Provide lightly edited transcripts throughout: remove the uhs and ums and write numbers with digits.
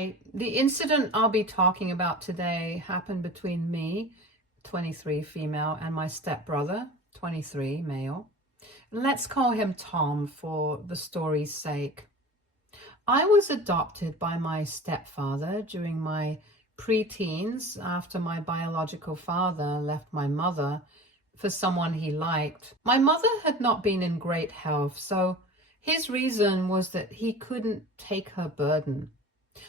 Hi, the incident I'll be talking about today happened between me, 23 female, and my stepbrother, 23 male. Let's call him Tom for the story's sake. I was adopted by my stepfather during my pre-teens after my biological father left my mother for someone he liked. My mother had not been in great health, so his reason was that he couldn't take her burden.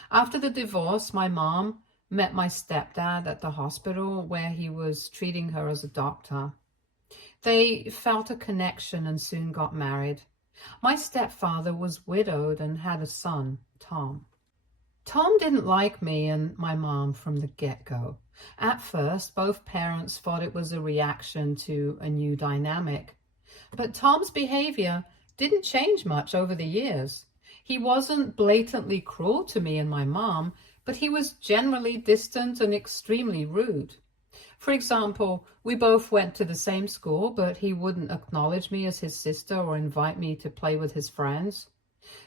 After the divorce, my mom met my stepdad at the hospital where he was treating her as a doctor. They felt a connection and soon got married. My stepfather was widowed and had a son, Tom. Tom didn't like me and my mom from the get-go. At first, both parents thought it was a reaction to a new dynamic. But Tom's behavior didn't change much over the years. He wasn't blatantly cruel to me and my mom, but he was generally distant and extremely rude. For example, we both went to the same school, but he wouldn't acknowledge me as his sister or invite me to play with his friends.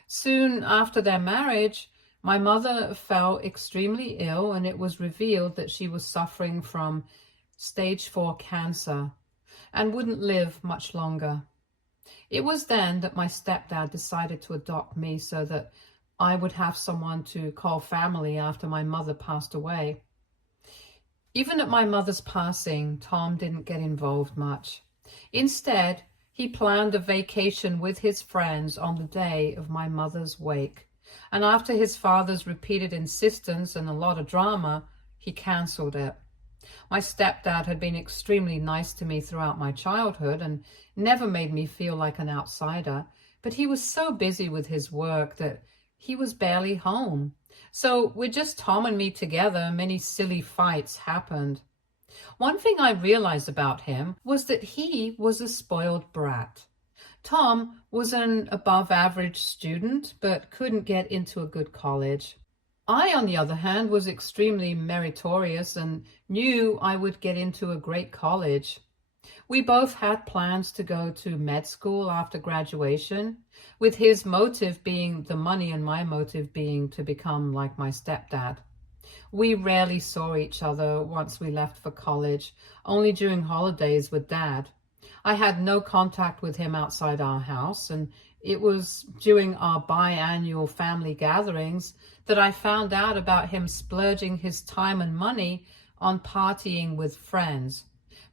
Soon after their marriage, my mother fell extremely ill, and it was revealed that she was suffering from stage 4 cancer and wouldn't live much longer. It was then that my stepdad decided to adopt me so that I would have someone to call family after my mother passed away. Even at my mother's passing, Tom didn't get involved much. Instead, he planned a vacation with his friends on the day of my mother's wake. And after his father's repeated insistence and a lot of drama, he cancelled it. My stepdad had been extremely nice to me throughout my childhood and never made me feel like an outsider, but he was so busy with his work that he was barely home. So with just Tom and me together, many silly fights happened. One thing I realized about him was that he was a spoiled brat. Tom was an above-average student, but couldn't get into a good college. I, on the other hand, was extremely meritorious and knew I would get into a great college. We both had plans to go to med school after graduation, with his motive being the money and my motive being to become like my stepdad. We rarely saw each other once we left for college, only during holidays with Dad. I had no contact with him outside our house, and it was during our biannual family gatherings that I found out about him splurging his time and money on partying with friends.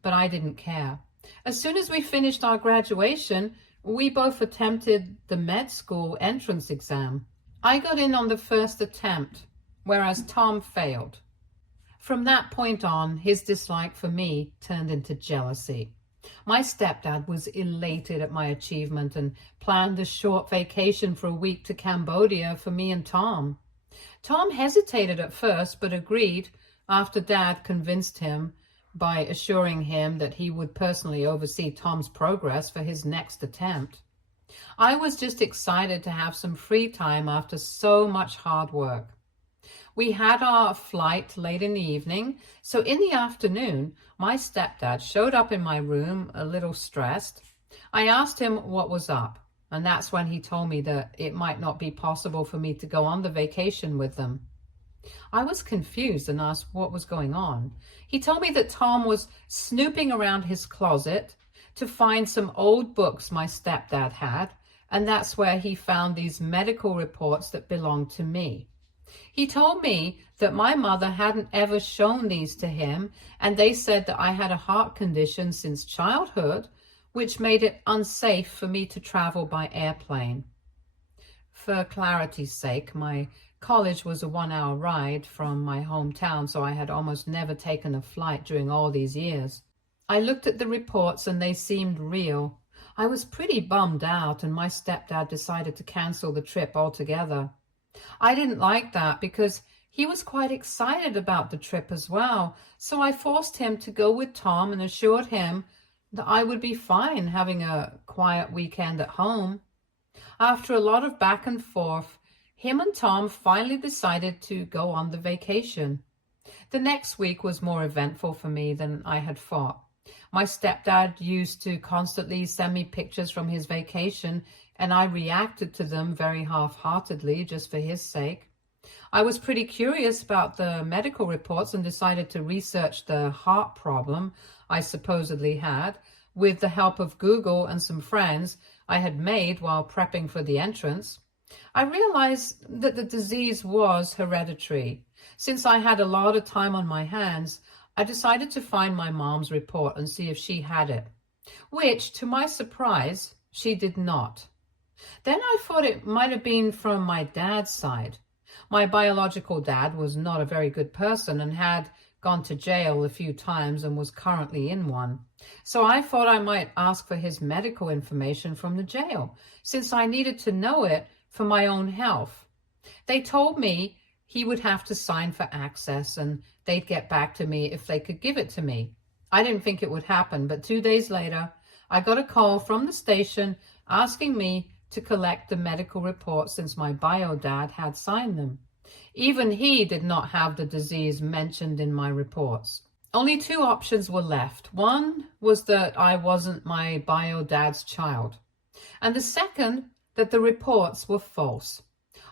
But I didn't care. As soon as we finished our graduation, we both attempted the med school entrance exam. I got in on the first attempt, whereas Tom failed. From that point on, his dislike for me turned into jealousy. My stepdad was elated at my achievement and planned a short vacation for a week to Cambodia for me and Tom. Tom hesitated at first, but agreed after Dad convinced him by assuring him that he would personally oversee Tom's progress for his next attempt. I was just excited to have some free time after so much hard work. We had our flight late in the evening, so in the afternoon, my stepdad showed up in my room a little stressed. I asked him what was up, and that's when he told me that it might not be possible for me to go on the vacation with them. I was confused and asked what was going on. He told me that Tom was snooping around his closet to find some old books my stepdad had, and that's where he found these medical reports that belonged to me. He told me that my mother hadn't ever shown these to him, and they said that I had a heart condition since childhood, which made it unsafe for me to travel by airplane. For clarity's sake, my college was a 1-hour ride from my hometown, so I had almost never taken a flight during all these years. I looked at the reports and they seemed real. I was pretty bummed out, and my stepdad decided to cancel the trip altogether. I didn't like that because he was quite excited about the trip as well, so I forced him to go with Tom and assured him that I would be fine having a quiet weekend at home. After a lot of back and forth, him and Tom finally decided to go on the vacation. The next week was more eventful for me than I had thought. My stepdad used to constantly send me pictures from his vacation, and I reacted to them very half-heartedly just for his sake. I was pretty curious about the medical reports and decided to research the heart problem I supposedly had with the help of Google and some friends I had made while prepping for the entrance. I realized that the disease was hereditary. Since I had a lot of time on my hands, I decided to find my mom's report and see if she had it, which, to my surprise, she did not. Then I thought it might have been from my dad's side. My biological dad was not a very good person and had gone to jail a few times and was currently in one. So I thought I might ask for his medical information from the jail, since I needed to know it for my own health. They told me he would have to sign for access and they'd get back to me if they could give it to me. I didn't think it would happen, but 2 days later, I got a call from the station asking me to collect the medical reports since my bio dad had signed them. Even he did not have the disease mentioned in my reports. Only 2 options were left. One was that I wasn't my bio dad's child, and the second, that the reports were false.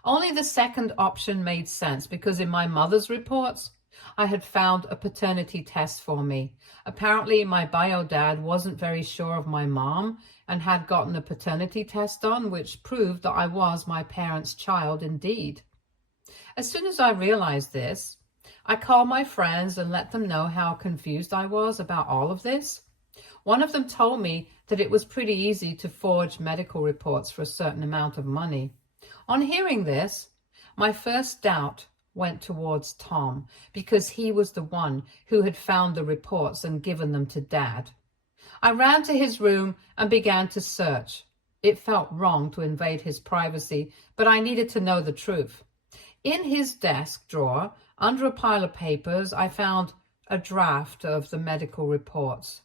Only the second option made sense because in my mother's reports, I had found a paternity test for me. Apparently, my bio dad wasn't very sure of my mom and had gotten a paternity test done, which proved that I was my parents' child indeed. As soon as I realized this, I called my friends and let them know how confused I was about all of this. One of them told me that it was pretty easy to forge medical reports for a certain amount of money. On hearing this, my first doubt went towards Tom because he was the one who had found the reports and given them to Dad. I ran to his room and began to search. It felt wrong to invade his privacy, but I needed to know the truth. In his desk drawer, under a pile of papers, I found a draft of the medical reports.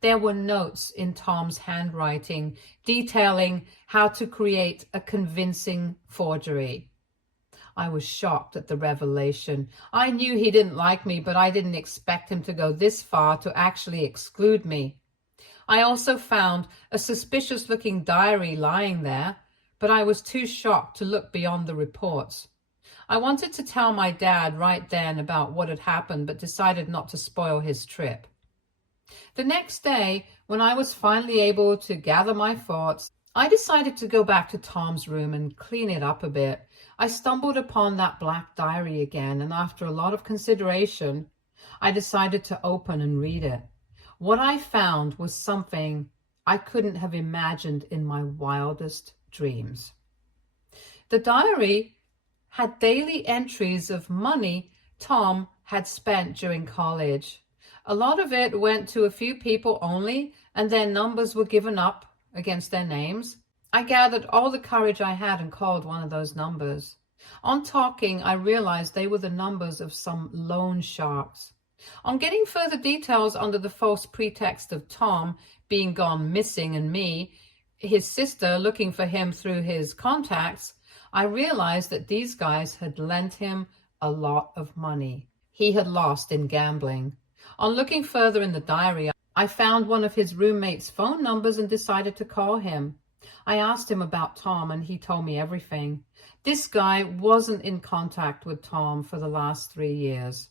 There were notes in Tom's handwriting detailing how to create a convincing forgery. I was shocked at the revelation. I knew he didn't like me, but I didn't expect him to go this far to actually exclude me. I also found a suspicious-looking diary lying there, but I was too shocked to look beyond the reports. I wanted to tell my dad right then about what had happened, but decided not to spoil his trip. The next day, when I was finally able to gather my thoughts, I decided to go back to Tom's room and clean it up a bit. I stumbled upon that black diary again, and after a lot of consideration, I decided to open and read it. What I found was something I couldn't have imagined in my wildest dreams. The diary had daily entries of money Tom had spent during college. A lot of it went to a few people only, and their numbers were given up against their names. I gathered all the courage I had and called one of those numbers. On talking, I realized they were the numbers of some loan sharks. On getting further details under the false pretext of Tom being gone missing and me, his sister, looking for him through his contacts, I realized that these guys had lent him a lot of money he had lost in gambling. On looking further in the diary, I found one of his roommate's phone numbers and decided to call him. I asked him about Tom and he told me everything. This guy wasn't in contact with Tom for the last 3 years.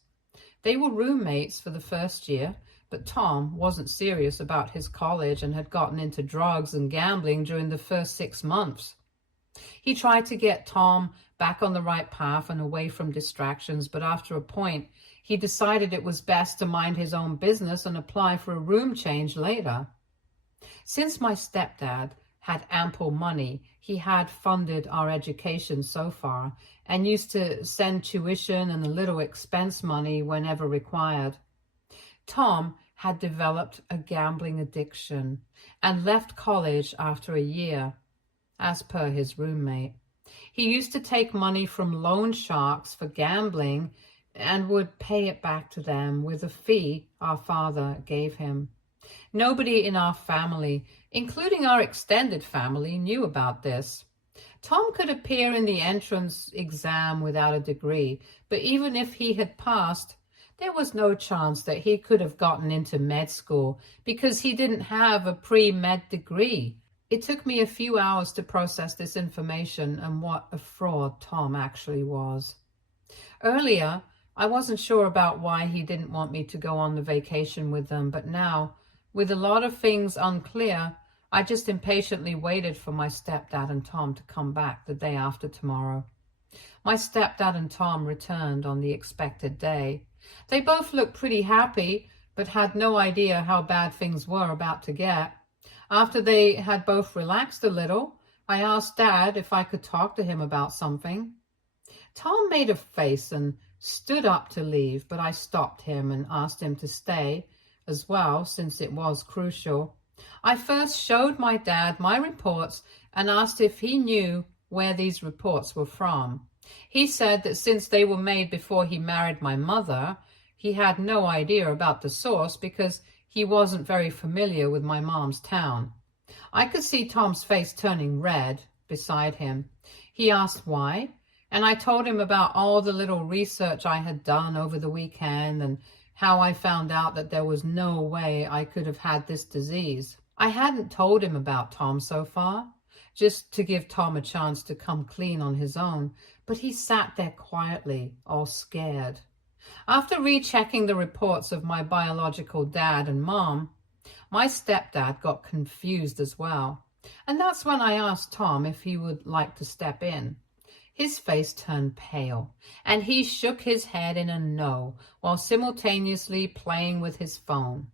They were roommates for the first year, but Tom wasn't serious about his college and had gotten into drugs and gambling during the first 6 months. He tried to get Tom back on the right path and away from distractions, but after a point, he decided it was best to mind his own business and apply for a room change later. Since my stepdad had ample money, he had funded our education so far and used to send tuition and a little expense money whenever required. Tom had developed a gambling addiction and left college after a year, as per his roommate. He used to take money from loan sharks for gambling and would pay it back to them with a fee our father gave him. Nobody in our family, including our extended family, knew about this. Tom could appear in the entrance exam without a degree, but even if he had passed, there was no chance that he could have gotten into med school because he didn't have a pre-med degree. It took me a few hours to process this information and what a fraud Tom actually was. Earlier, I wasn't sure about why he didn't want me to go on the vacation with them, but now, with a lot of things unclear, I just impatiently waited for my stepdad and Tom to come back the day after tomorrow. My stepdad and Tom returned on the expected day. They both looked pretty happy, but had no idea how bad things were about to get. After they had both relaxed a little, I asked Dad if I could talk to him about something. Tom made a face and stood up to leave, but I stopped him and asked him to stay as well, since it was crucial. I first showed my dad my reports and asked if he knew where these reports were from. He said that since they were made before he married my mother, he had no idea about the source because he wasn't very familiar with my mom's town. I could see Tom's face turning red beside him. He asked why, and I told him about all the little research I had done over the weekend and how I found out that there was no way I could have had this disease. I hadn't told him about Tom so far, just to give Tom a chance to come clean on his own, but he sat there quietly, all scared. After rechecking the reports of my biological dad and mom, my stepdad got confused as well. And that's when I asked Tom if he would like to step in. His face turned pale, and he shook his head in a no, while simultaneously playing with his phone.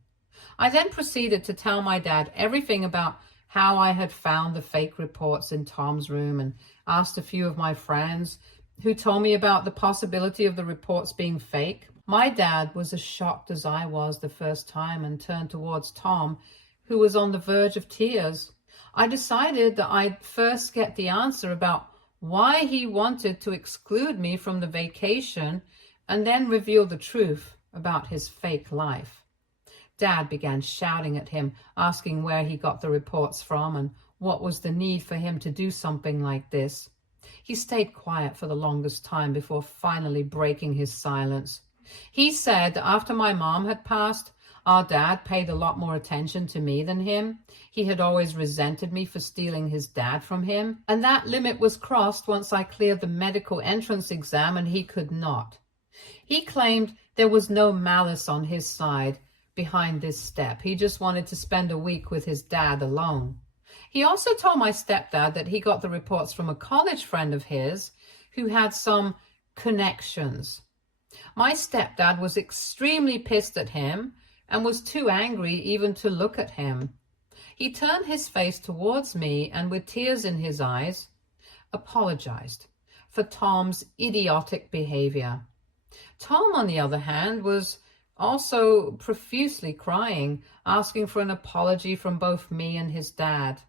I then proceeded to tell my dad everything about how I had found the fake reports in Tom's room and asked a few of my friends who told me about the possibility of the reports being fake. My dad was as shocked as I was the first time and turned towards Tom, who was on the verge of tears. I decided that I'd first get the answer about why he wanted to exclude me from the vacation and then reveal the truth about his fake life. Dad began shouting at him, asking where he got the reports from and what was the need for him to do something like this. He stayed quiet for the longest time before finally breaking his silence. He said that after my mom had passed, our dad paid a lot more attention to me than him. He had always resented me for stealing his dad from him, and that limit was crossed once I cleared the medical entrance exam and he could not. He claimed there was no malice on his side behind this step. He just wanted to spend a week with his dad alone. He also told my stepdad that he got the reports from a college friend of his who had some connections. My stepdad was extremely pissed at him and was too angry even to look at him. He turned his face towards me and with tears in his eyes, apologized for Tom's idiotic behavior. Tom, on the other hand, was also profusely crying, asking for an apology from both me and his dad.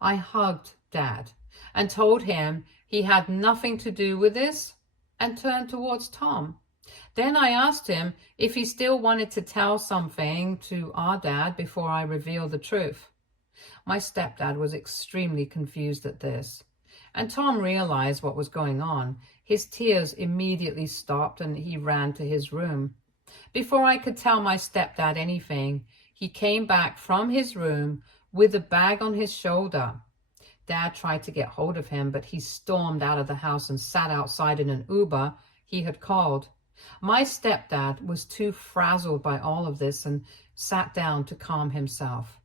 I hugged Dad and told him he had nothing to do with this and turned towards Tom. Then I asked him if he still wanted to tell something to our dad before I revealed the truth. My stepdad was extremely confused at this, and Tom realized what was going on. His tears immediately stopped and he ran to his room. Before I could tell my stepdad anything, he came back from his room with a bag on his shoulder. Dad tried to get hold of him, but he stormed out of the house and sat outside in an Uber he had called. My stepdad was too frazzled by all of this and sat down to calm himself.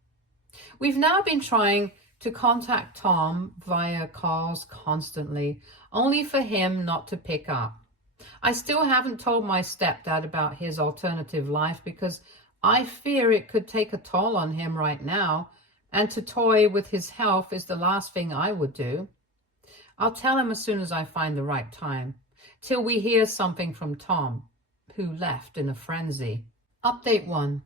We've now been trying to contact Tom via calls constantly, only for him not to pick up. I still haven't told my stepdad about his alternative life because I fear it could take a toll on him right now, and to toy with his health is the last thing I would do. I'll tell him as soon as I find the right time, till we hear something from Tom, who left in a frenzy. Update 1.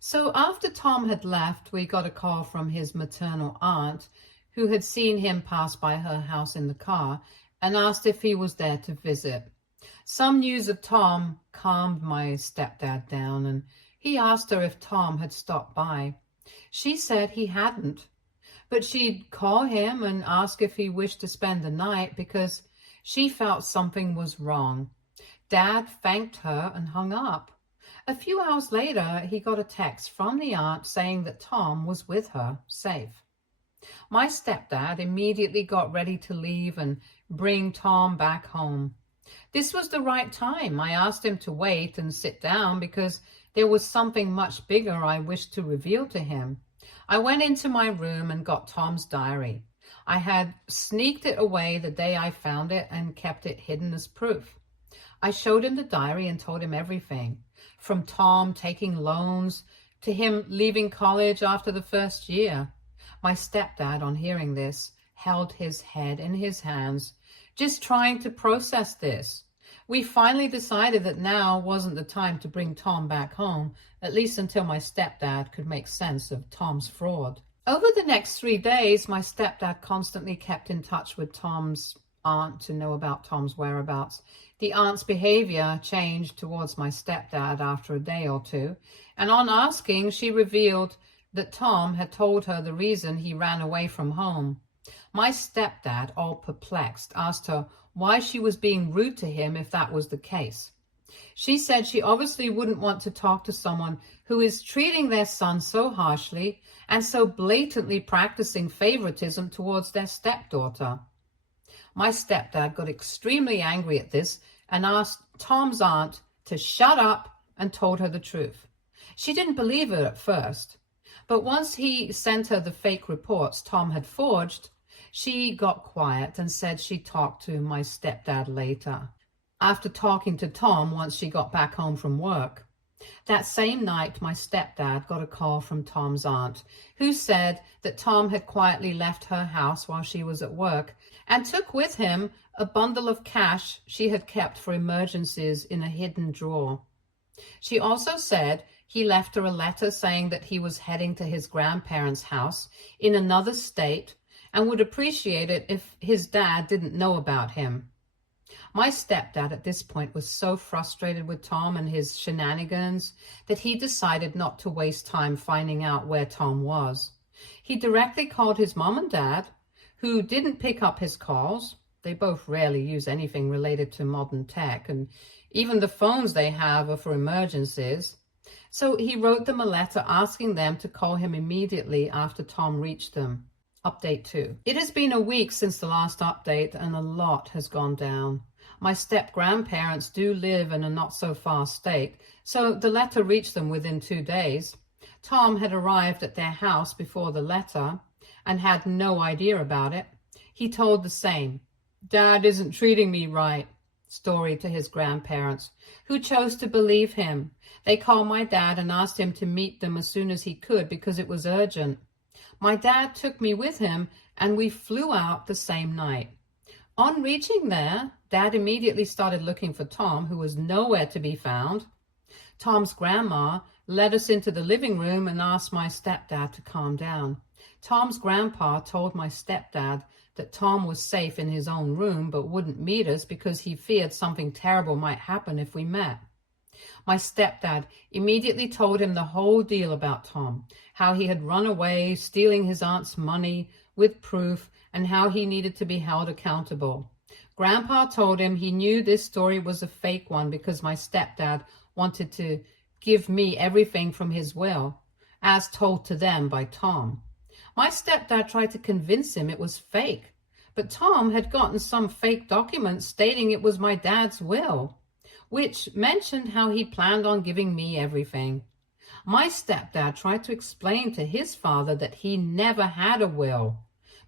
So after Tom had left, we got a call from his maternal aunt, who had seen him pass by her house in the car, and asked if he was there to visit. Some news of Tom calmed my stepdad down, and he asked her if Tom had stopped by. She said he hadn't, but she'd call him and ask if he wished to spend the night because she felt something was wrong. Dad thanked her and hung up. A few hours later, he got a text from the aunt saying that Tom was with her, safe. My stepdad immediately got ready to leave and bring Tom back home. This was the right time. I asked him to wait and sit down because there was something much bigger I wished to reveal to him. I went into my room and got Tom's diary. I had sneaked it away the day I found it and kept it hidden as proof. I showed him the diary and told him everything, from Tom taking loans to him leaving college after the first year. My stepdad, on hearing this, held his head in his hands, just trying to process this. We finally decided that now wasn't the time to bring Tom back home, at least until my stepdad could make sense of Tom's fraud. Over the next 3 days, my stepdad constantly kept in touch with Tom's aunt to know about Tom's whereabouts. The aunt's behavior changed towards my stepdad after a day or two, and on asking, she revealed that Tom had told her the reason he ran away from home. My stepdad, all perplexed, asked her why she was being rude to him if that was the case. She said she obviously wouldn't want to talk to someone who is treating their son so harshly and so blatantly practicing favoritism towards their stepdaughter. My stepdad got extremely angry at this and asked Tom's aunt to shut up and told her the truth. She didn't believe it at first, but once he sent her the fake reports Tom had forged, she got quiet and said she'd talk to my stepdad later, after talking to Tom once she got back home from work. That same night, my stepdad got a call from Tom's aunt, who said that Tom had quietly left her house while she was at work and took with him a bundle of cash she had kept for emergencies in a hidden drawer. She also said he left her a letter saying that he was heading to his grandparents' house in another state and would appreciate it if his dad didn't know about him. My stepdad at this point was so frustrated with Tom and his shenanigans that he decided not to waste time finding out where Tom was. He directly called his mom and dad, who didn't pick up his calls. They both rarely use anything related to modern tech, and even the phones they have are for emergencies. So he wrote them a letter asking them to call him immediately after Tom reached them. Update 2. It has been a week since the last update and a lot has gone down. My step-grandparents do live in a not-so-far state, so the letter reached them within 2 days. Tom had arrived at their house before the letter and had no idea about it. He told the same, "Dad isn't treating me right," story to his grandparents, who chose to believe him. They called my dad and asked him to meet them as soon as he could because it was urgent. My dad took me with him and we flew out the same night. On reaching there, Dad immediately started looking for Tom, who was nowhere to be found. Tom's grandma led us into the living room and asked my stepdad to calm down. Tom's grandpa told my stepdad that Tom was safe in his own room but wouldn't meet us because he feared something terrible might happen if we met. My stepdad immediately told him the whole deal about Tom, how he had run away, stealing his aunt's money with proof, and how he needed to be held accountable. Grandpa told him he knew this story was a fake one because my stepdad wanted to give me everything from his will, as told to them by Tom. My stepdad tried to convince him it was fake, but Tom had gotten some fake document stating it was my dad's will, which mentioned how he planned on giving me everything. My stepdad tried to explain to his father that he never had a will,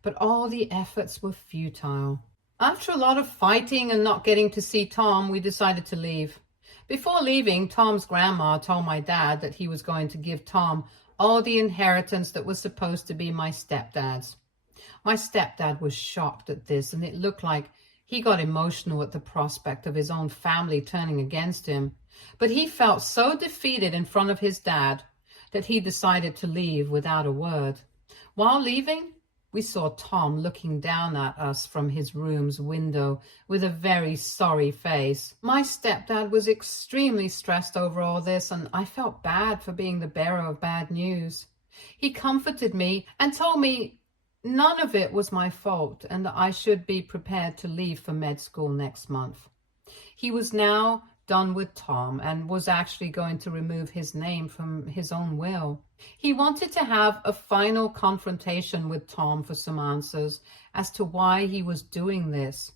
but all the efforts were futile. After a lot of fighting and not getting to see Tom, we decided to leave. Before leaving, Tom's grandma told my dad that he was going to give Tom all the inheritance that was supposed to be my stepdad's. My stepdad was shocked at this, and it looked like he got emotional at the prospect of his own family turning against him. But he felt so defeated in front of his dad that he decided to leave without a word. While leaving, we saw Tom looking down at us from his room's window with a very sorry face. My stepdad was extremely stressed over all this, and I felt bad for being the bearer of bad news. He comforted me and told me none of it was my fault and that I should be prepared to leave for med school next month. He was now done with Tom and was actually going to remove his name from his own will. He wanted to have a final confrontation with Tom for some answers as to why he was doing this.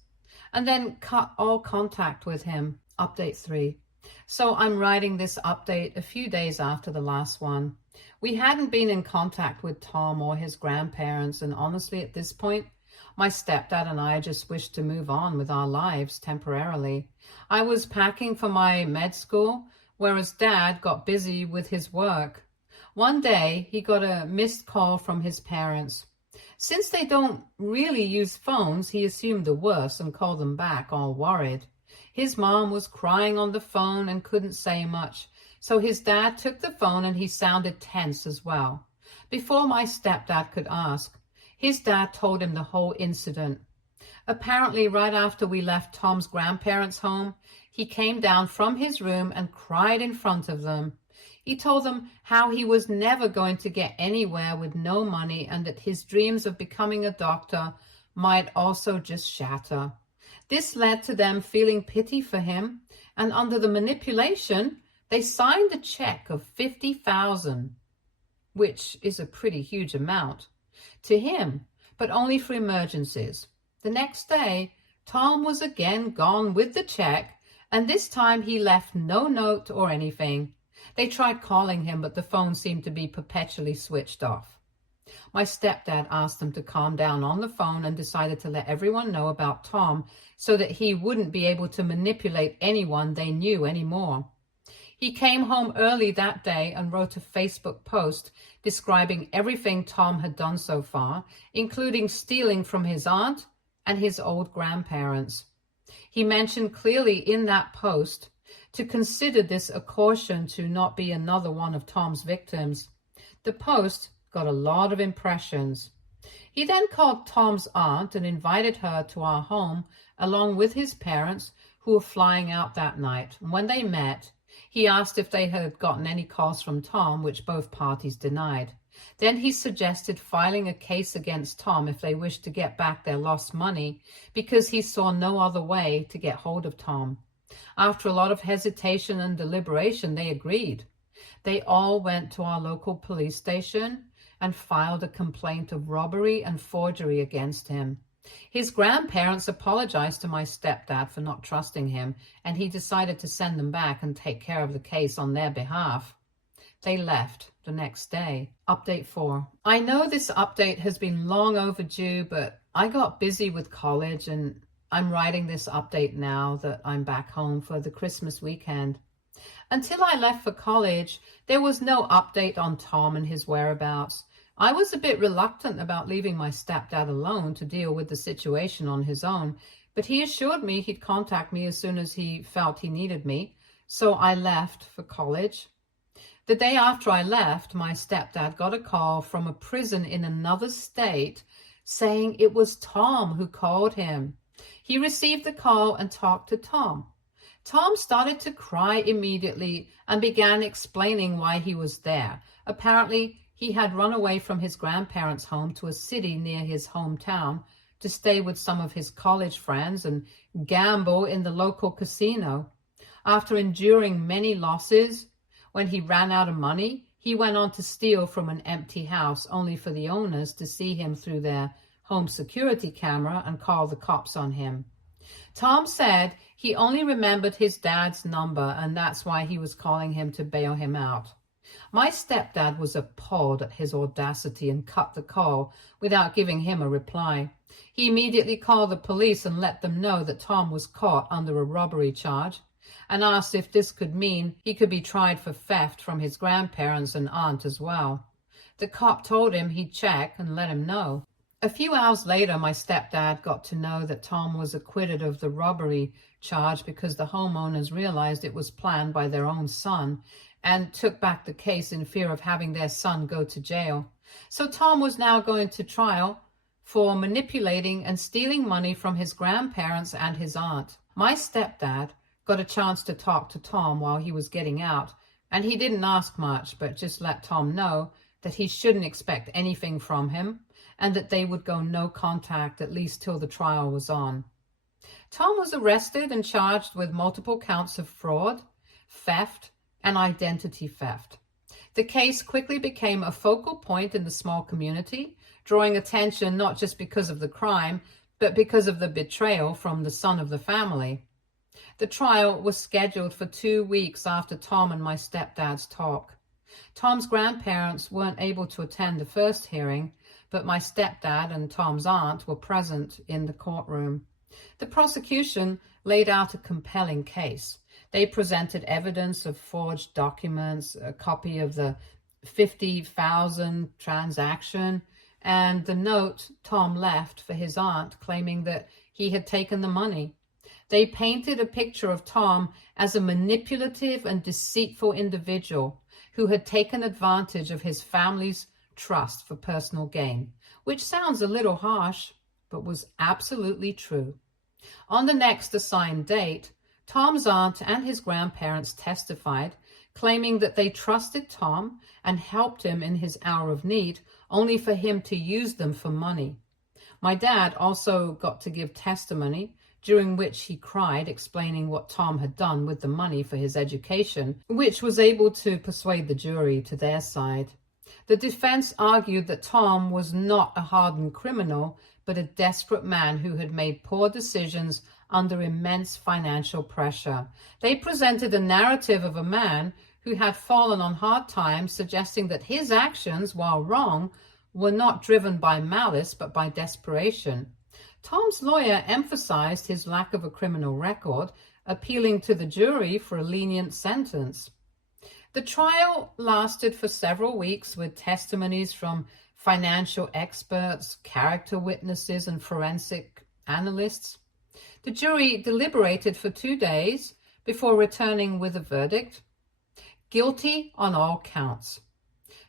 and then cut all contact with him. Update 3. So I'm writing this update a few days after the last one. We hadn't been in contact with Tom or his grandparents, and honestly at this point, my stepdad and I just wished to move on with our lives temporarily. I was packing for my med school, whereas Dad got busy with his work. One day, he got a missed call from his parents. Since they don't really use phones, he assumed the worst and called them back, all worried. His mom was crying on the phone and couldn't say much, so his dad took the phone and he sounded tense as well. Before my stepdad could ask, his dad told him the whole incident. Apparently, right after we left Tom's grandparents' home, he came down from his room and cried in front of them. He told them how he was never going to get anywhere with no money and that his dreams of becoming a doctor might also just shatter. This led to them feeling pity for him, and under the manipulation, they signed a check of $50,000, which is a pretty huge amount, to him, but only for emergencies. The next day, Tom was again gone with the check, and this time he left no note or anything. They tried calling him, but the phone seemed to be perpetually switched off. My stepdad asked them to calm down on the phone and decided to let everyone know about Tom so that he wouldn't be able to manipulate anyone they knew anymore. He came home early that day and wrote a Facebook post describing everything Tom had done so far, including stealing from his aunt and his old grandparents. He mentioned clearly in that post to consider this a caution to not be another one of Tom's victims. The post got a lot of impressions. He then called Tom's aunt and invited her to our home along with his parents who were flying out that night. And when they met, he asked if they had gotten any calls from Tom, which both parties denied. Then he suggested filing a case against Tom if they wished to get back their lost money, because he saw no other way to get hold of Tom. After a lot of hesitation and deliberation, they agreed. They all went to our local police station and filed a complaint of robbery and forgery against him. His grandparents apologized to my stepdad for not trusting him, and he decided to send them back and take care of the case on their behalf. They left the next day. Update 4. I know this update has been long overdue, but I got busy with college and I'm writing this update now that I'm back home for the Christmas weekend. Until I left for college, there was no update on Tom and his whereabouts. I was a bit reluctant about leaving my stepdad alone to deal with the situation on his own, but he assured me he'd contact me as soon as he felt he needed me, so I left for college. The day after I left, my stepdad got a call from a prison in another state saying it was Tom who called him. He received the call and talked to Tom. Tom started to cry immediately and began explaining why he was there. Apparently, he had run away from his grandparents' home to a city near his hometown to stay with some of his college friends and gamble in the local casino. After enduring many losses, when he ran out of money, he went on to steal from an empty house, only for the owners to see him through their home security camera and call the cops on him. Tom said he only remembered his dad's number, and that's why he was calling him to bail him out. My stepdad was appalled at his audacity and cut the call without giving him a reply. He immediately called the police and let them know that Tom was caught under a robbery charge, and asked if this could mean he could be tried for theft from his grandparents and aunt as well. The cop told him he'd check and let him know. A few hours later, my stepdad got to know that Tom was acquitted of the robbery charge because the homeowners realized it was planned by their own son and took back the case in fear of having their son go to jail. So Tom was now going to trial for manipulating and stealing money from his grandparents and his aunt. My stepdad got a chance to talk to Tom while he was getting out, and he didn't ask much, but just let Tom know that he shouldn't expect anything from him and that they would go no contact at least till the trial was on. Tom was arrested and charged with multiple counts of fraud, theft, and identity theft. The case quickly became a focal point in the small community, drawing attention not just because of the crime, but because of the betrayal from the son of the family. The trial was scheduled for 2 weeks after Tom and my stepdad's talk. Tom's grandparents weren't able to attend the first hearing, but my stepdad and Tom's aunt were present in the courtroom. The prosecution laid out a compelling case. They presented evidence of forged documents, a copy of the 50,000 transaction, and the note Tom left for his aunt claiming that he had taken the money. They painted a picture of Tom as a manipulative and deceitful individual who had taken advantage of his family's trust for personal gain, which sounds a little harsh, but was absolutely true. On the next assigned date, Tom's aunt and his grandparents testified, claiming that they trusted Tom and helped him in his hour of need, only for him to use them for money. My dad also got to give testimony, during which he cried, explaining what Tom had done with the money for his education, which was able to persuade the jury to their side. The defense argued that Tom was not a hardened criminal, but a desperate man who had made poor decisions under immense financial pressure. They presented a narrative of a man who had fallen on hard times, suggesting that his actions, while wrong, were not driven by malice, but by desperation. Tom's lawyer emphasized his lack of a criminal record, appealing to the jury for a lenient sentence. The trial lasted for several weeks with testimonies from financial experts, character witnesses, and forensic analysts. The jury deliberated for 2 days before returning with a verdict: guilty on all counts.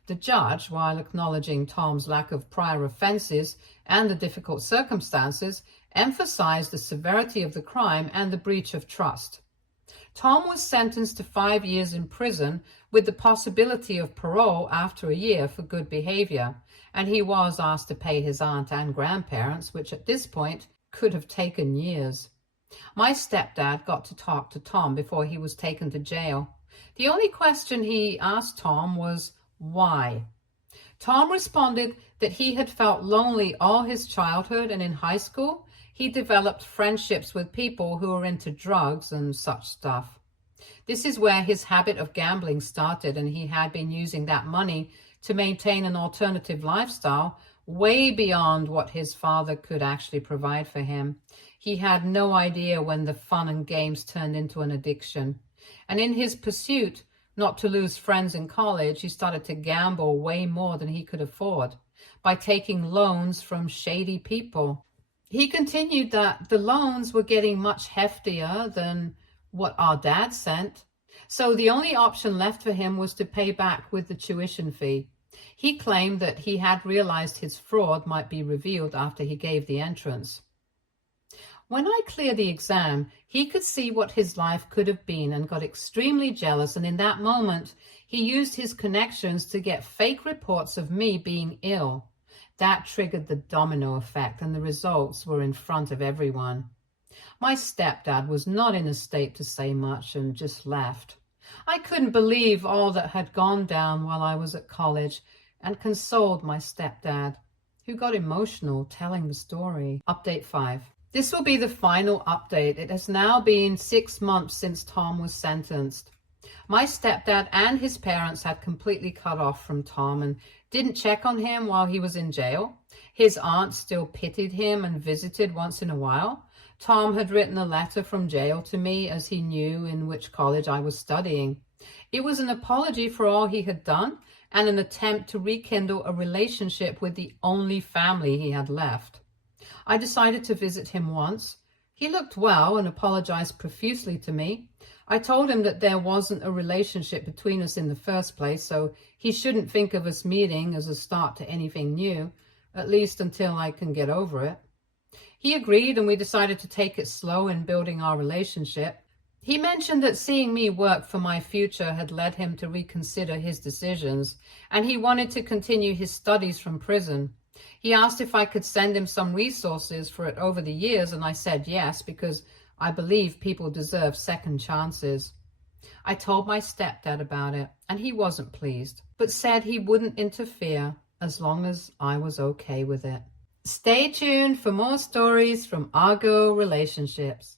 The judge, while acknowledging Tom's lack of prior offenses and the difficult circumstances, emphasized the severity of the crime and the breach of trust. Tom was sentenced to 5 years in prison with the possibility of parole after a year for good behavior, and he was asked to pay his aunt and grandparents, which at this point could have taken years. My stepdad got to talk to Tom before he was taken to jail. The only question he asked Tom was, why? Tom responded that he had felt lonely all his childhood, and in high school he developed friendships with people who were into drugs and such stuff. This is where his habit of gambling started, and he had been using that money to maintain an alternative lifestyle way beyond what his father could actually provide for him. He had no idea when the fun and games turned into an addiction. And in his pursuit not to lose friends in college, he started to gamble way more than he could afford by taking loans from shady people. He continued that the loans were getting much heftier than what our dad sent, so the only option left for him was to pay back with the tuition fee. He claimed that he had realized his fraud might be revealed after he gave the entrance. When I cleared the exam, he could see what his life could have been and got extremely jealous, and in that moment, he used his connections to get fake reports of me being ill. That triggered the domino effect, and the results were in front of everyone. My stepdad was not in a state to say much and just left. I couldn't believe all that had gone down while I was at college and consoled my stepdad, who got emotional telling the story. Update 5. This will be the final update. It has now been 6 months since Tom was sentenced. My stepdad and his parents had completely cut off from Tom and didn't check on him while he was in jail. His aunt still pitied him and visited once in a while. Tom had written a letter from jail to me, as he knew in which college I was studying. It was an apology for all he had done and an attempt to rekindle a relationship with the only family he had left. I decided to visit him once. He looked well and apologized profusely to me. I told him that there wasn't a relationship between us in the first place, so he shouldn't think of us meeting as a start to anything new, at least until I can get over it. He agreed, and we decided to take it slow in building our relationship. He mentioned that seeing me work for my future had led him to reconsider his decisions, and he wanted to continue his studies from prison. He asked if I could send him some resources for it over the years, and I said yes, because I believe people deserve second chances. I told my stepdad about it, and he wasn't pleased, but said he wouldn't interfere as long as I was okay with it. Stay tuned for more stories from Argo relationships.